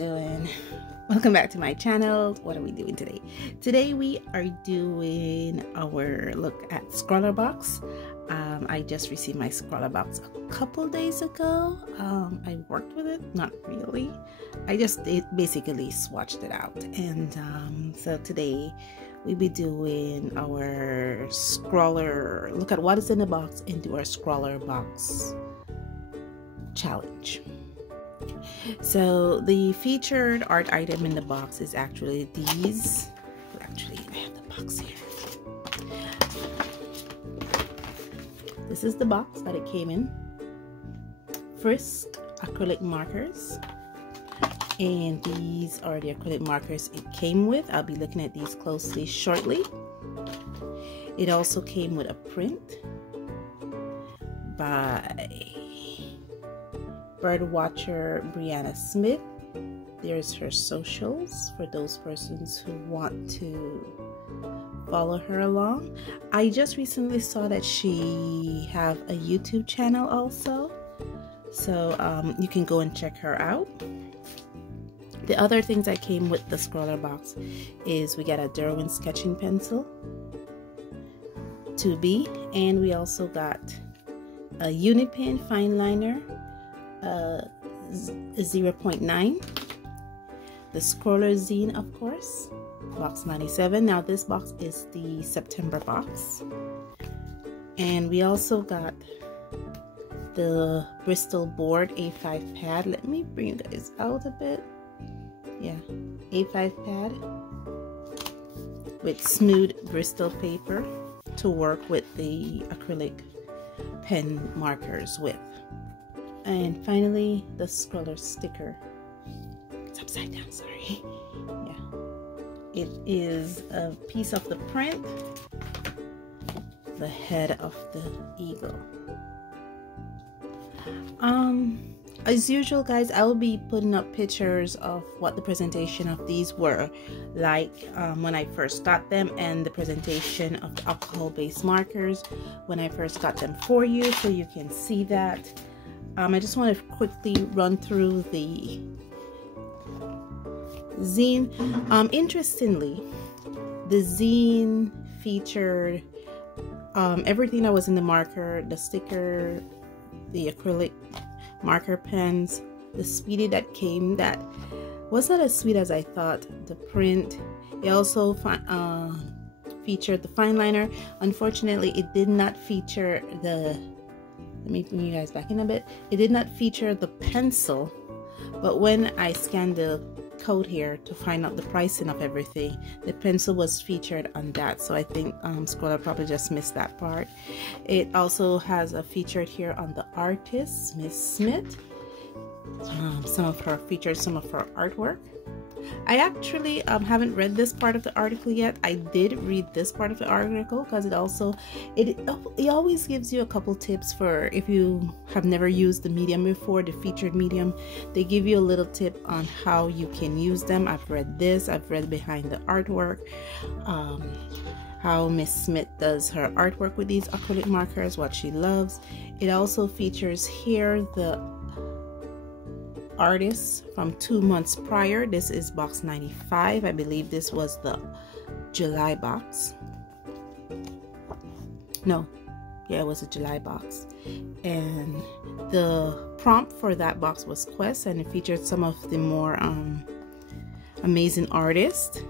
doing? Welcome back to my channel. What are we doing today? Today we are doing our look at Scrawlrbox. I just received my Scrawlrbox a couple days ago. I worked with it, not really. I just basically swatched it out, and so today we'll be doing our look at what is in the box and do our Scrawlrbox challenge. So the featured art item in the box is actually these. Actually, I have the box here. This is the box that it came in. Frisk acrylic markers, and these are the acrylic markers it came with. I'll be looking at these closely shortly. It also came with a print by birdwatcher Brianna Smith. There's her socials for those persons who want to follow her along. I just recently saw that she have a YouTube channel also, so you can go and check her out. The other things that came with the Scrawlrbox is we got a Derwent sketching pencil 2B, and we also got a unit pen fine liner 0.9, the Scroller Zine, of course, box 97. Now this box is the September box, and we also got the Bristol board A5 pad. Let me bring you guys out a bit. Yeah, A5 pad with smooth Bristol paper to work with the acrylic pen markers with. And finally, the Scroller sticker. It's upside down, sorry. Yeah. It is a piece of the print, the head of the eagle. As usual, guys, I will be putting up pictures of what the presentation of these were like when I first got them, and the presentation of the alcohol-based markers when I first got them for you, so you can see that. I just want to quickly run through the zine. Interestingly, the zine featured everything that was in the marker, the sticker, the acrylic marker pens, the sweetie that came that was not as sweet as I thought, the print. It also featured the fine liner. Unfortunately, it did not feature the, let me bring you guys back in a bit. It did not feature the pencil, but when I scanned the code here to find out the pricing of everything, the pencil was featured on that. So I think Scrawler probably just missed that part. It also has a featured here on the artist, Miss Smith. Some of her artwork. I actually haven't read this part of the article yet. I did read this part of the article because it always gives you a couple tips for if you have never used the medium before, the featured medium. They give you a little tip on how you can use them. I've read this. I've read behind the artwork, how Miss Smith does her artwork with these acrylic markers, what she loves. It also features here the artists from 2 months prior. This is box 95. I believe this was the July box. No, yeah, it was a July box. And the prompt for that box was Quest, and it featured some of the more amazing artists.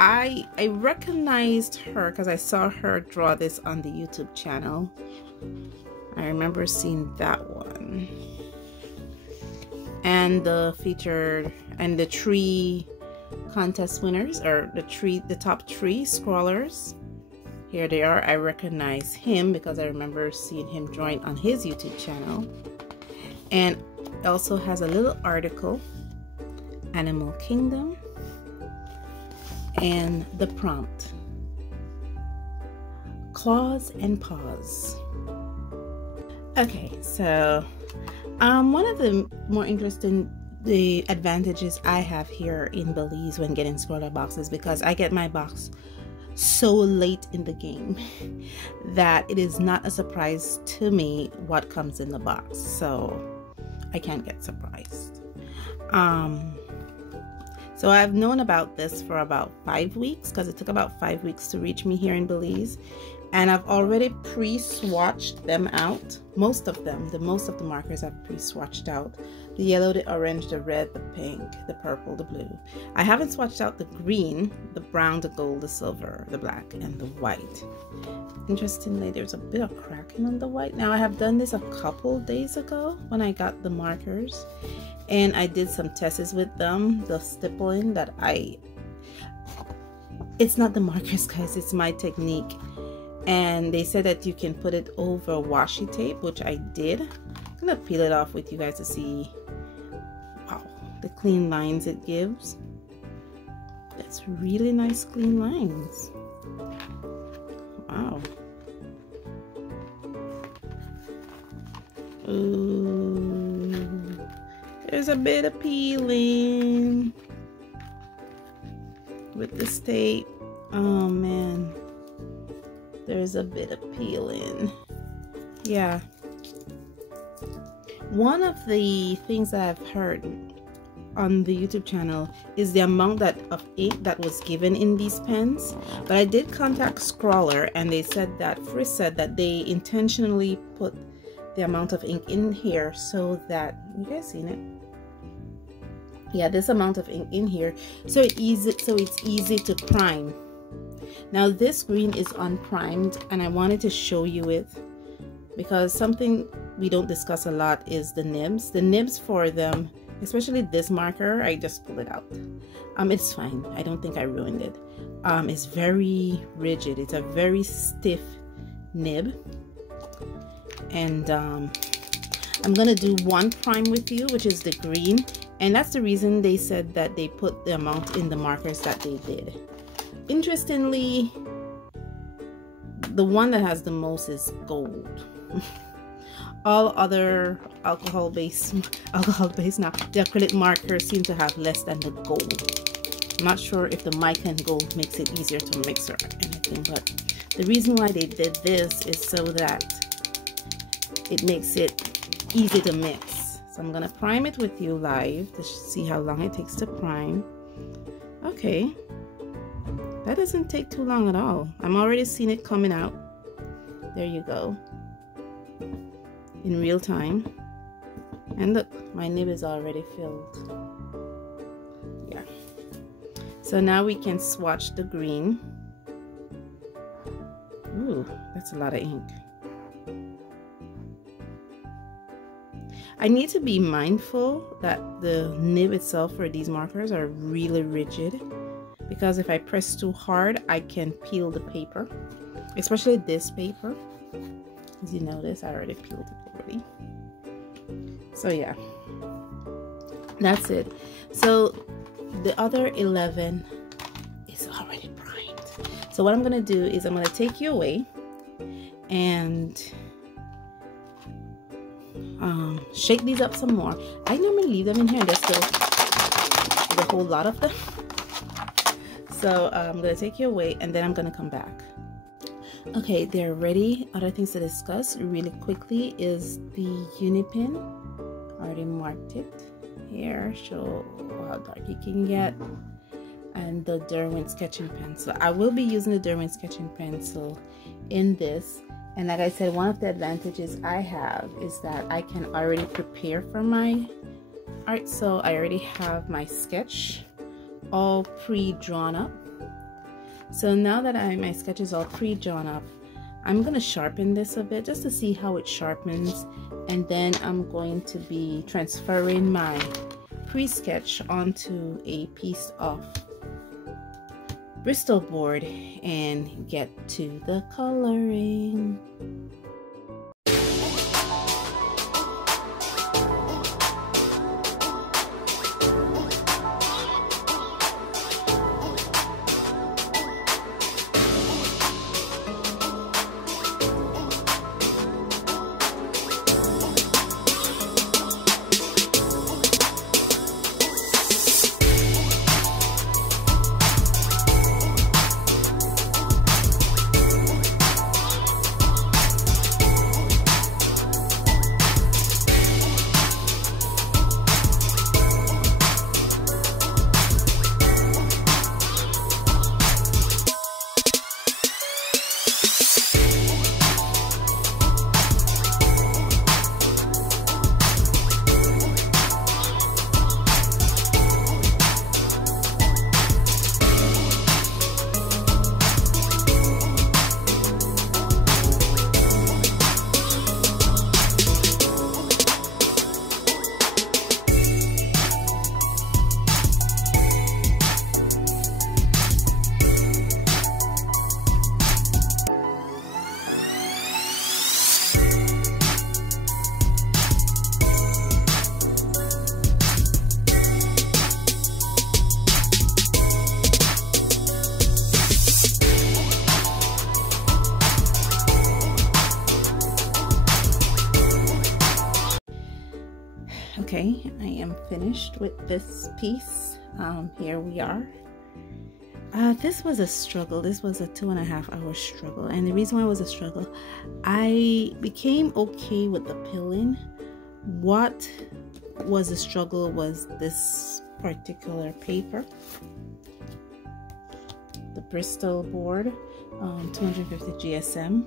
I recognized her because I saw her draw this on the YouTube channel. I remember seeing that one. And the featured and the tree contest winners, or the top three scrollers, here they are. I recognize him because I remember seeing him join on his YouTube channel. And it also has a little article, Animal Kingdom, and the prompt, Claws and Paws. Okay, so one of the more interesting advantages I have here in Belize when getting Scrawlrbox is because I get my box so late in the game that it is not a surprise to me what comes in the box, so I can't get surprised. So I've known about this for about 5 weeks, because it took about 5 weeks to reach me here in Belize. And I've already pre-swatched them out. Most of them, most of the markers I've pre-swatched out. The yellow, the orange, the red, the pink, the purple, the blue. I haven't swatched out the green, the brown, the gold, the silver, the black, and the white. Interestingly, there's a bit of cracking on the white. Now I have done this a couple days ago when I got the markers. And I did some tests with them, the stippling that it's not the markers, guys, it's my technique. And they said that you can put it over washi tape, which I did. I'm gonna peel it off with you guys to see, wow, the clean lines it gives. That's really nice clean lines. Wow. Ooh, there's a bit of peeling with this tape. Oh man. There's a bit of peeling. Yeah. One of the things that I've heard on the YouTube channel is the amount of ink that was given in these pens. But I did contact Scrawlr, and they said that, Frisk said that they intentionally put the amount of ink in here so that, you guys seen it? Yeah, this amount of ink in here, so it's easy to prime. Now this green is unprimed, and I wanted to show you it because something we don't discuss a lot is the nibs. The nibs for them, especially this marker, I just pulled it out. It's fine. I don't think I ruined it. It's very rigid. It's a very stiff nib. And I'm gonna do one prime with you, which is the green. And that's the reason they said that they put the amount in the markers that they did. Interestingly, the one that has the most is gold. All other alcohol-based now, the acrylic markers seem to have less than the gold. I'm not sure if the mica and gold makes it easier to mix or anything, but the reason why they did this is so that it makes it easy to mix. So I'm gonna prime it with you live to see how long it takes to prime. Okay. That doesn't take too long at all. I'm already seeing it coming out. There you go. In real time. And look, my nib is already filled. Yeah. So now we can swatch the green. Ooh, that's a lot of ink. I need to be mindful that the nib itself for these markers are really rigid, because if I press too hard, I can peel the paper, especially this paper. As you notice, I already peeled it already. So yeah, that's it. So the other 11 is already primed. So what I'm gonna do is I'm gonna take you away and shake these up some more. I normally leave them in here and there's still a whole lot of them. So I'm going to take you away and then I'm going to come back. Okay, they're ready. Other things to discuss really quickly is the Unipin. Already marked it here, show how dark you can get. And the Derwent sketching pencil. I will be using the Derwent sketching pencil in this. And like I said, one of the advantages I have is that I can already prepare for my art. So I already have my sketch all pre-drawn up. So now that my sketch is all pre-drawn up, I'm going to sharpen this a bit just to see how it sharpens, and then I'm going to be transferring my pre-sketch onto a piece of Bristol board and get to the coloring. Okay, I am finished with this piece. Here we are. This was a struggle. This was a 2.5-hour struggle, and the reason why it was a struggle, I became okay with the pilling. What was a struggle was this particular paper, the Bristol board, 250 GSM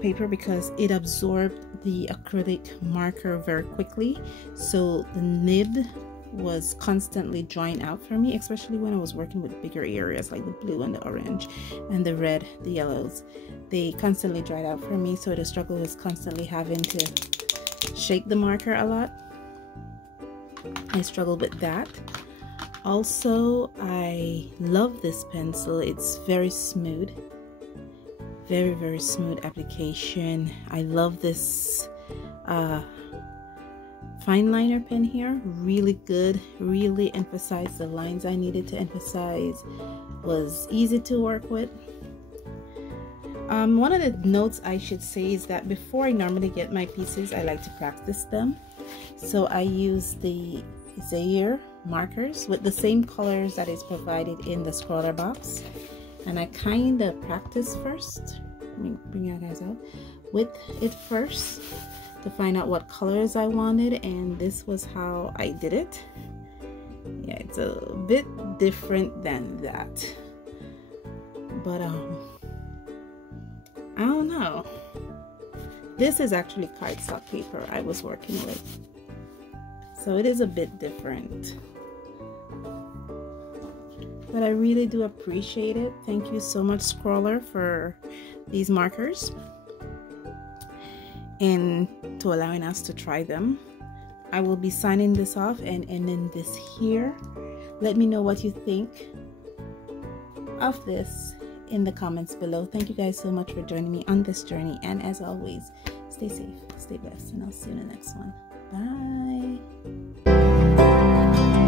paper, because it absorbed the acrylic marker very quickly, so the nib was constantly drying out for me, especially when I was working with bigger areas like the blue and the orange and the red, the yellows. They constantly dried out for me, so the struggle was constantly having to shake the marker a lot. I struggled with that. Also, I love this pencil. It's very smooth, very smooth application. I love this fine liner pen here. Really good, really emphasized the lines I needed to emphasize, was easy to work with. One of the notes I should say is that before I normally get my pieces, I like to practice them. So I use the Zaire markers with the same colors that is provided in the Scrawlrbox, and I kind of practice first. Let me bring you guys out with it first to find out what colors I wanted, and this was how I did it. Yeah, it's a bit different than that, but I don't know. This is actually cardstock paper I was working with, so it is a bit different, but I really do appreciate it. Thank you so much, Scrawler, for these markers and to allowing us to try them. I will be signing this off and ending this here. Let me know what you think of this in the comments below. Thank you guys so much for joining me on this journey, and as always, stay safe, stay blessed, and I'll see you in the next one. Bye.